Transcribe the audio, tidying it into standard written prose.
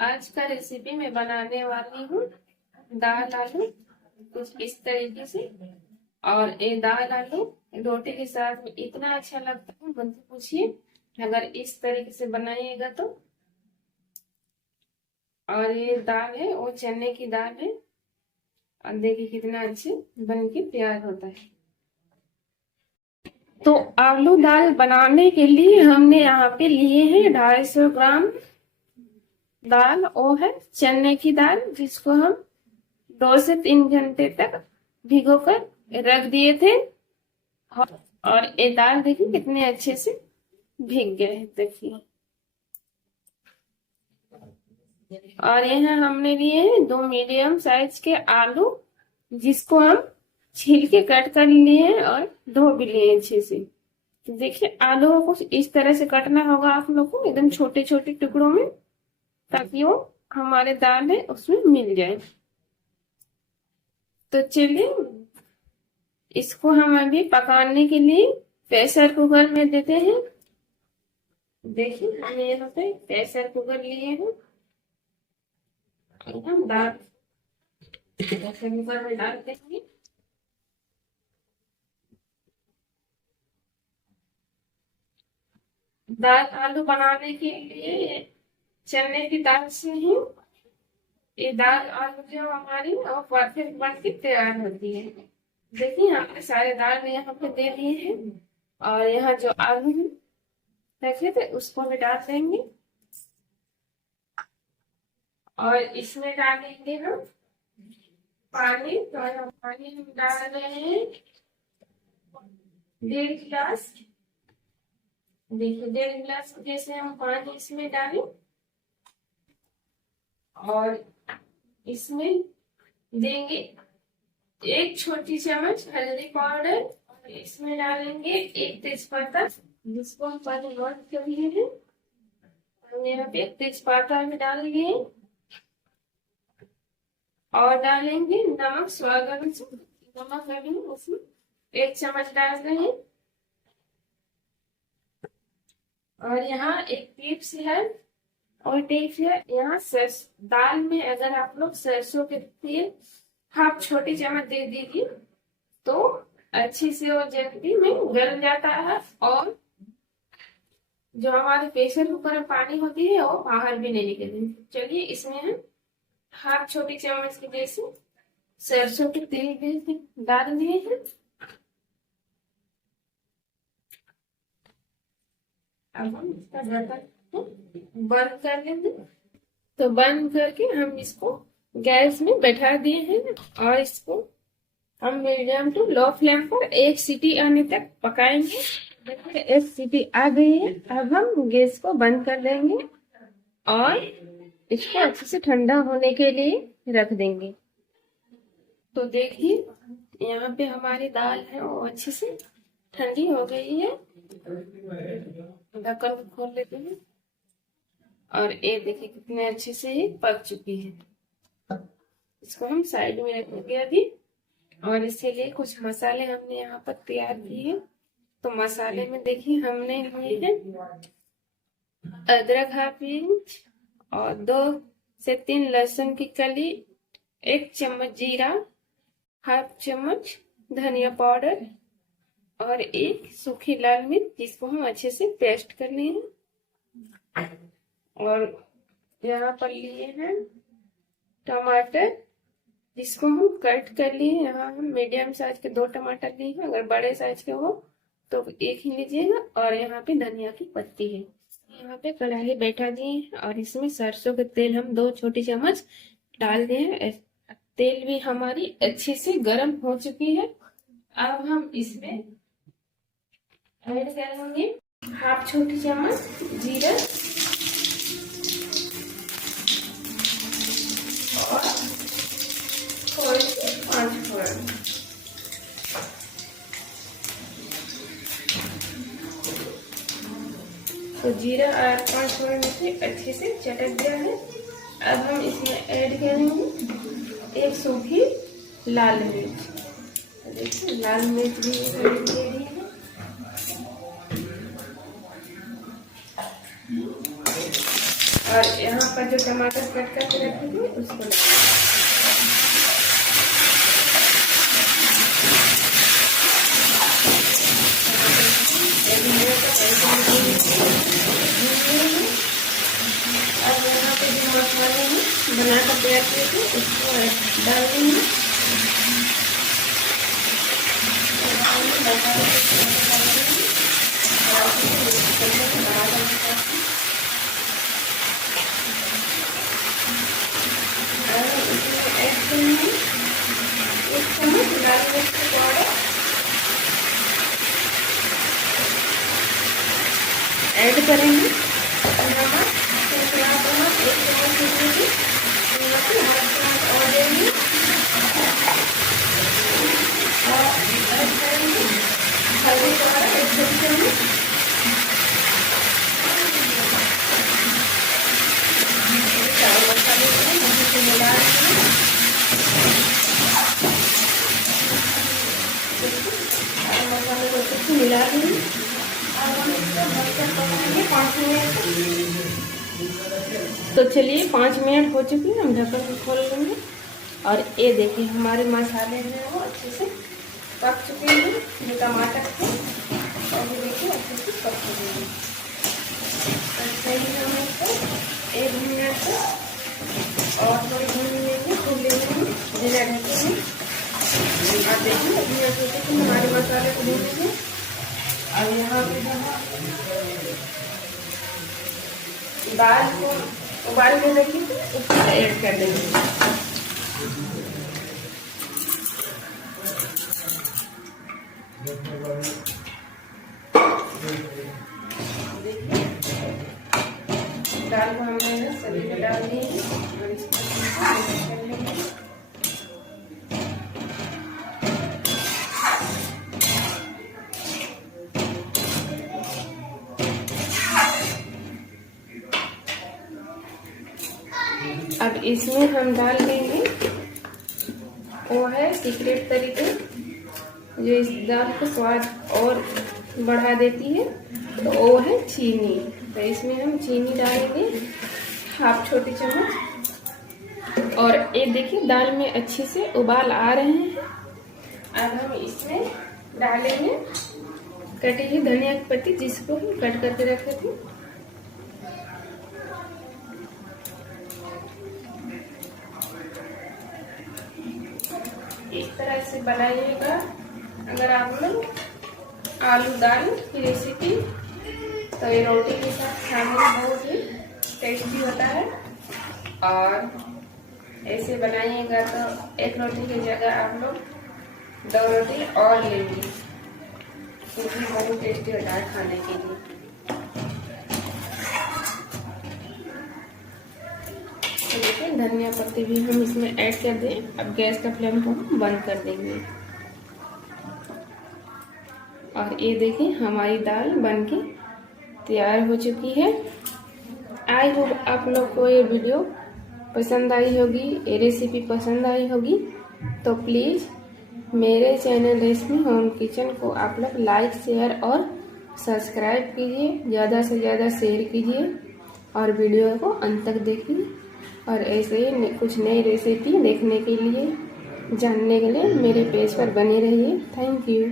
आज का रेसिपी मैं बनाने वाली हूँ दाल आलू कुछ इस तरीके से। और ये दाल आलू रोटी के साथ में इतना अच्छा लगता है, मत पूछिए। अगर इस तरीके से बनाइएगा तो। और ये दाल है वो चने की दाल है, और देखिए कितना अच्छे बन के तैयार होता है। तो आलू दाल बनाने के लिए हमने यहाँ पे लिए हैं 250 ग्राम दाल। वो है चने की दाल, जिसको हम 2 से 3 घंटे तक भिगो कर रख दिए थे। और ये दाल देखिए कितने अच्छे से भीग गए हैं, देखिए। और यहाँ हमने लिए हैं 2 मीडियम साइज के आलू, जिसको हम छील के कट कर लिए हैं और धो भी लिए अच्छे से। तो देखिए आलू को कुछ इस तरह से कटना होगा आप लोग को, एकदम छोटे छोटे टुकड़ों में, ताकि वो हमारे दाल है उसमें मिल जाए। तो चलिए इसको हम अभी पकाने के लिए प्रेशर कुकर में देते हैं। देखिए हमने यहाँ पे प्रेशर कुकर लिए हैं, हम दाल प्रेशर कुकर में डाल देंगे। दाल आलू बनाने के लिए चने की दाल से ही ये दाल आलू जो हमारी वो परफेक्ट बन के तैयार होती है। देखिए हमने सारे दाल यहाँ पे दे दिए हैं, और यहाँ जो आलू रखे थे उसको भी डाल देंगे। और इसमें डालेंगे हम पानी। तो हम पानी हम डाल रहे हैं 1.5 गिलास। देखिए 1.5 गिलास जैसे हम पानी इसमें डालें, और इसमें देंगे 1 छोटी चम्मच हल्दी पाउडर, और इसमें डालेंगे 1 तेजपत्ता, जिसको हम पहले नोट कर लिए हैं। हमने यहाँ पे 1 तेजपत्ता में डाल दिए, और डालेंगे नमक स्वाद अनुसार। नमक अभी उसमें 1 चम्मच डाल रहे हैं। और यहाँ एक टिप्स है, और टिप्स है यहाँ दाल में अगर आप लोग सरसों के तेल 1/2 छोटी चम्मच दे दीजिए तो अच्छे से वो जल्दी में गल जाता है, और जो हमारे प्रेशर कुकर में पानी होती है वो बाहर भी नहीं निकलेगी। चलिए इसमें हम 1/2 छोटी चम्मच के जैसे सरसों के तेल डाल दिए हैं। अब हम इसका ढक्कन बंद कर लेंगे। तो बंद करके हम इसको गैस में बैठा दिए हैं, और इसको हम मीडियम टू लो फ्लेम पर 1 सीटी आने तक पकाएंगे। देखिए 1 सीटी आ गई है। अब हम गैस को बंद कर देंगे और इसको अच्छे से ठंडा होने के लिए रख देंगे। तो देखिए यहाँ पे हमारी दाल है वो अच्छे से ठंडी हो गई है। ढक्कन खोल लेते हैं, और ये देखिए कितने अच्छे से ये पक चुकी है। इसको हम साइड में रखेंगे अभी, और इसके लिए कुछ मसाले हमने यहाँ पर तैयार किए। तो मसाले में देखिए हमने लिए हैं अदरक 1/2 इंच, और 2 से 3 लहसुन की कली, 1 चम्मच जीरा, 1/2 चम्मच धनिया पाउडर, और 1 सूखी लाल मिर्च, जिसको हम अच्छे से पेस्ट कर लिए हैं। और यहाँ पर लिए हैं टमाटर, जिसको हम कट कर लिए। यहाँ हम मीडियम साइज के 2 टमाटर लिए हैं, अगर बड़े साइज के हो तो 1 ही लीजिएगा। और यहाँ पे धनिया की पत्ती है। यहाँ पे कढ़ाई बैठा दिए हैं, और इसमें सरसों के तेल हम 2 छोटी चम्मच डाल दिए हैं। तेल भी हमारी अच्छे से गर्म हो चुकी है। अब हम इसमें ऐड करेंगे 1/2 छोटी चम्मच जीरा, और थोड़े से 5 फोड़न। तो जीरा और 5 फोड़न से अच्छे से चटक गया है। अब हम इसमें ऐड करेंगे 1 सूखी लाल मिर्च। देखिए लाल मिर्च भी दे दी है। और यहाँ पर जो टमाटर कट करके रखे थे उसको अब यहाँ पे जो मसाले हैं बना कर तैयार किए थे उसको डाल देंगे। एक चम्मच लाल मिर्च पाउडर ऐड करेंगे। नमक एक चम्मच देंगे, और देंगे और ऐड करेंगे हल्दी पाउडर एक छोटी चम्मच। चावल मसाले को मिला मसाले को अच्छे से मिला देंगे। अब हम इसको ढककर पकाएंगे 5 मिनट। तो चलिए 5 मिनट हो चुके हैं, हम ढक्कन को खोल लेंगे। और ये देखिए हमारे मसाले हैं वो अच्छे से पक चुके हैं। जो टमाटर थे और ये देखिए अच्छे से पक चुके हैं। सही हम इसको 1 मिनट तक और थोड़ी भून लेंगे, भून लेंगे बिना ढके में। आप देखिए अपनी अच्छे से हमारे मसाले को भून लेंगे। अब यहाँ पे दाल को उबाल के रखी थी उसको ऐड कर देंगे। देखिए दाल को हमने सभी में डाल दी और इसको कर लेंगे। अब इसमें हम डाल देंगे, वो है सीक्रेट तरीके जो इस दाल को स्वाद और बढ़ा देती है, तो वो है चीनी। तो इसमें हम चीनी डालेंगे 1/2 छोटी चम्मच। और ये देखिए दाल में अच्छे से उबाल आ रहे हैं। अब हम इसमें डालेंगे कटी हुई धनिया की पत्ती जिसको हम कट करके रखे थे। इस तरह से बनाइएगा। अगर आप लोग आलू दाल की रेसिपी तो ये रोटी के साथ खाने में बहुत ही टेस्टी होता है। और ऐसे बनाइएगा तो एक रोटी की जगह आप लोग 2 रोटी और लेंगे, क्योंकि बहुत टेस्टी होता है खाने के लिए। तो देखिए धनिया पत्ती भी हम इसमें ऐड कर दें। अब गैस का फ्लेम को हम बंद कर देंगे। और ये देखिए हमारी दाल बनके तैयार हो चुकी है। आई होप आप लोग को ये वीडियो पसंद आई होगी, ये रेसिपी पसंद आई होगी। तो प्लीज़ मेरे चैनल रेशमी होम किचन को आप लोग लाइक शेयर और सब्सक्राइब कीजिए, ज़्यादा से ज़्यादा शेयर कीजिए और वीडियो को अंत तक देखिए। और ऐसे ही कुछ नई रेसिपी देखने के लिए, जानने के लिए मेरे पेज पर बने रहिए। Thank you.